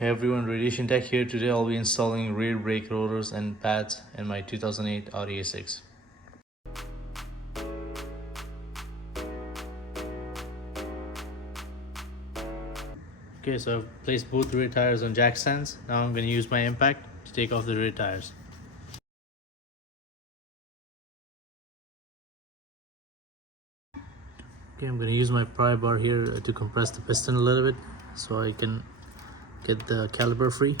Hey everyone, Radiation Tech here. Today I'll be installing rear brake rotors and pads in my 2008 Audi A6. Okay, so I've placed both rear tires on jack stands. Now I'm going to use my impact to take off the rear tires. Okay, I'm going to use my pry bar here to compress the piston a little bit so I can get the caliper free.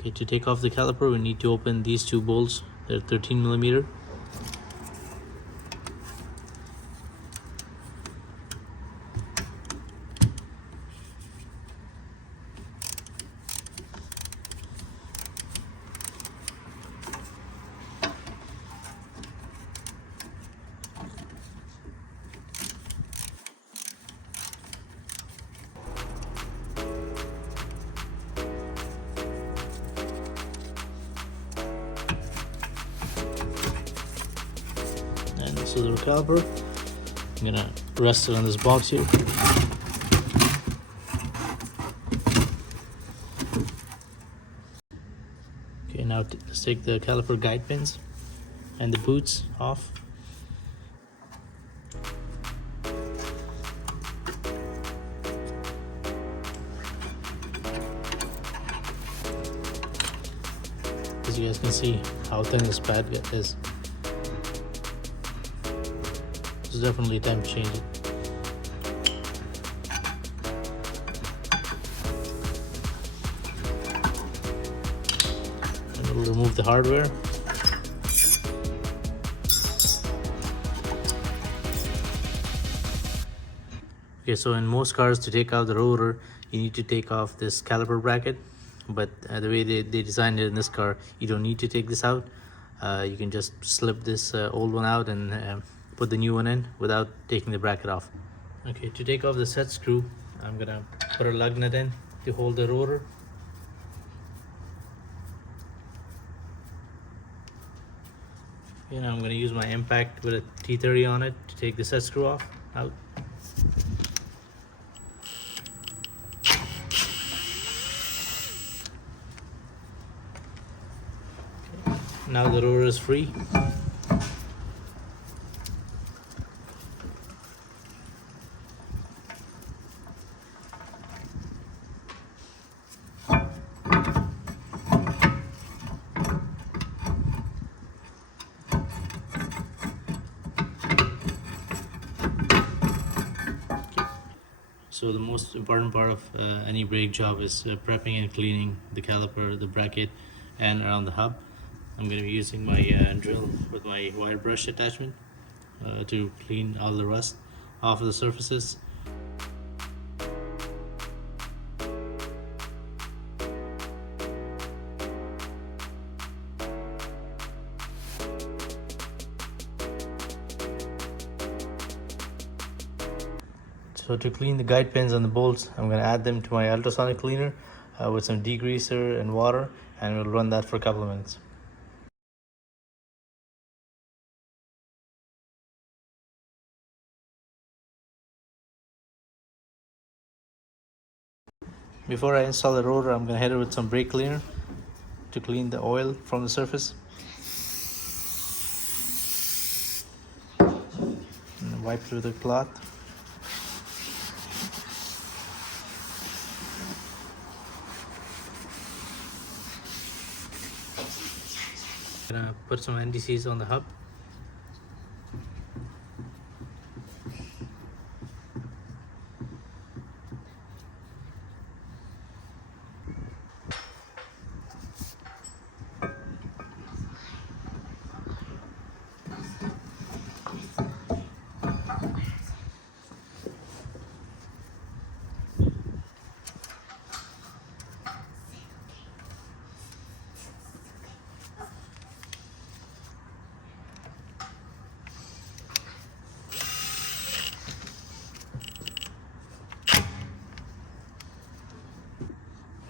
Okay, to take off the caliper we need to open these two bolts. They're 13mm. And this is the caliper. I'm gonna rest it on this box here. Okay, now let's take the caliper guide pins and the boots off. As you guys can see how thin this pad is. It's definitely time to change it. And we'll remove the hardware. Okay, so in most cars, to take out the rotor, you need to take off this caliper bracket. But the way they designed it in this car, you don't need to take this out. You can just slip this old one out and put the new one in without taking the bracket off. Okay, to take off the set screw, I'm gonna put a lug nut in to hold the rotor. And I'm gonna use my impact with a T30 on it to take the set screw off out. Now the rotor is free. So the most important part of any brake job is prepping and cleaning the caliper, the bracket, and around the hub. I'm going to be using my drill with my wire brush attachment to clean all the rust off of the surfaces. So to clean the guide pins on the bolts, I'm going to add them to my ultrasonic cleaner with some degreaser and water, and we'll run that for a couple of minutes. Before I install the rotor, I'm going to hit it with some brake cleaner to clean the oil from the surface. And wipe it with a cloth. I'm going to put some NDCs on the hub.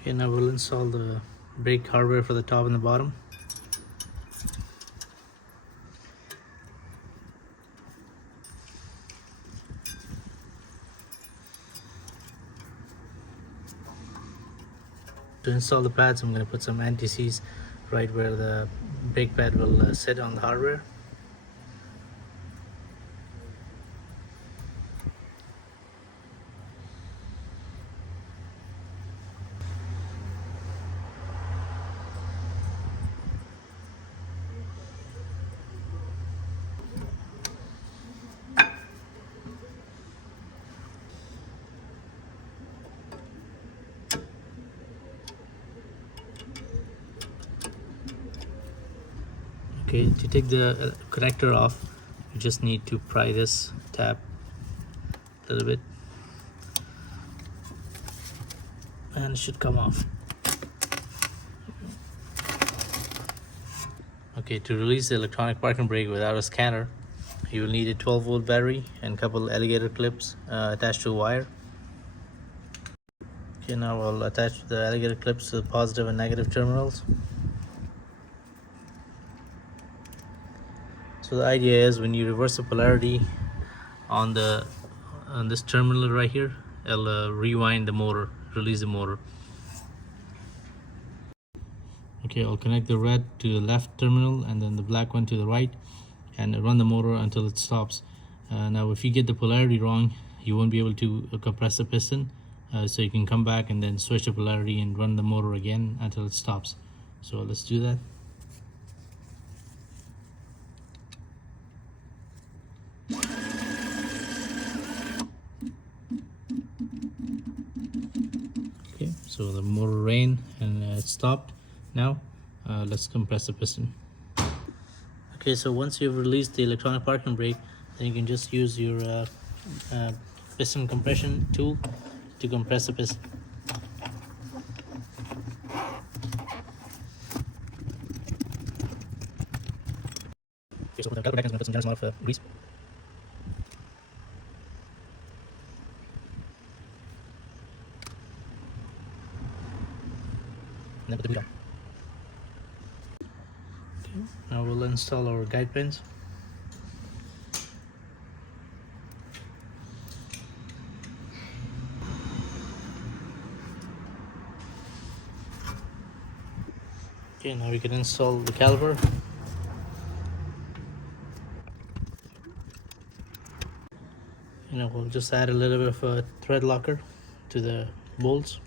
Okay, now we'll install the brake hardware for the top and the bottom. To install the pads, I'm going to put some anti-seize right where the brake pad will sit on the hardware. Okay, to take the connector off, you just need to pry this tab a little bit and it should come off. Okay, to release the electronic parking brake without a scanner, you will need a 12-volt battery and a couple alligator clips attached to a wire. Okay, now I'll attach the alligator clips to the positive and negative terminals. So the idea is when you reverse the polarity on this terminal right here, it'll rewind the motor, release the motor. Okay, I'll connect the red to the left terminal and then the black one to the right and run the motor until it stops. Now if you get the polarity wrong, you won't be able to compress the piston, so you can come back and then switch the polarity and run the motor again until it stops. So let's do that. Okay, so the motor ran and it stopped. Now let's compress the piston. Okay, so once you've released the electronic parking brake, then you can just use your piston compression tool to compress the piston. Okay, so the caliper deck is going to put some generous amount of grease. And then put the boot on. Okay, now we'll install our guide pins. Okay, now we can install the caliper. We'll just add a little bit of a thread locker to the bolts.